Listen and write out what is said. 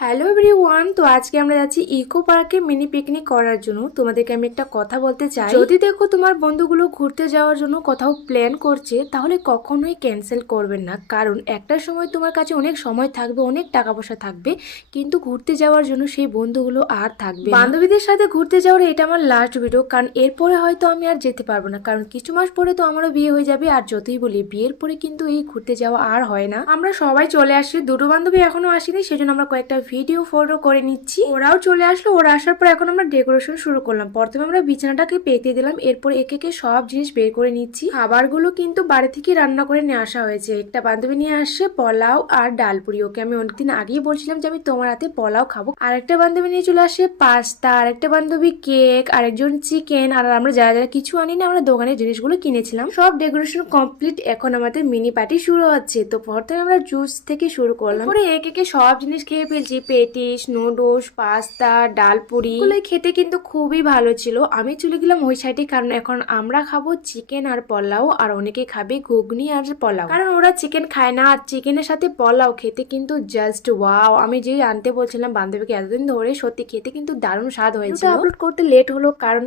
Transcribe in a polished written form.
Hello everyone, তো আজকে আমরা যাচ্ছি ইকো পার্কে মিনি পিকনিক করার জন্য। তোমাদেরকে আমি একটা কথা বলতে চাই, যদি দেখো তোমার বন্ধুগুলো ঘুরতে যাওয়ার জন্য কোথাও প্ল্যান করছে তাহলে কখনোই ক্যান্সেল করবেন না, কারণ একটা সময় তোমার কাছে অনেক সময় থাকবে, অনেক টাকা পয়সা থাকবে, কিন্তু ঘুরতে যাওয়ার জন্য সেই বন্ধুগুলো আর থাকবে না। বান্ধবীদের সাথে ঘুরতে যাওয়ার এটা আমার লাস্ট ভিডিও, কারণ এরপরে হয়তো আমি আর যেতে পারবো না, কারণ কিছু মাস পরে তো আমারও বিয়ে হয়ে যাবে। আর যতই বলি বিয়ের পরে কিন্তু এই ঘুরতে যাওয়া আর হয় না। আমরা সবাই চলে আসি, দুটো বান্ধবী এখনো আসেনি, সেজন্য আমরা কয়েকটা ভিডিও ফটো করে নিচ্ছি। ওরাও চলে আসলো, ওরা আসার পর এখন আমরা ডেকোরেশন শুরু করলাম। প্রথমে আমরা বিছানাটাকে পেতে দিলাম, এরপর একে একে সব জিনিস বের করে নিচ্ছি। খাবারগুলো কিন্তু বাড়ি থেকে রান্না করে নিয়ে আসা হয়েছে। একটা বান্ধবী নিয়ে আসছে পোলাও আর ডালপুরি, ওকে আমি অনেকদিন আগেই বলছিলাম যে আমি তোমার হাতে পোলাও খাবো। আর একটা বান্ধবী নিয়ে চলে আসে পাস্তা, আর একটা বান্ধবী কেক, আরেকজন চিকেন। আর আমরা যারা যারা কিছু আনি না, আমরা দোকানের জিনিসগুলো কিনেছিলাম। সব ডেকোরেশন কমপ্লিট, এখন আমাদের মিনি পার্টি শুরু হচ্ছে। তো প্রথমে আমরা জুস থেকে শুরু করলাম, পরে একে একে সব জিনিস খেয়ে ফেলছি। পেটিস, নুডলস, পাস্তা, ডালপুরি, এগুলো খেতে কিন্তু খুবই ভালো ছিল। আমি চলে গেলাম ওই সাইডে, কারণ এখন আমরা খাবো চিকেন আর পোলাও, আর অনেকে খাবে ঘুগনি আর পোলাও, কারণ ওরা চিকেন খায় না। আর চিকেনের সাথে পোলাও খেতে কিন্তু জাস্ট ওয়াও। আমি যেই আনতে বলছিলাম বান্ধবীকে এতদিন ধরে, সত্যি খেতে কিন্তু দারুণ স্বাদ হয়েছে। আপলোড করতে লেট হলো কারণ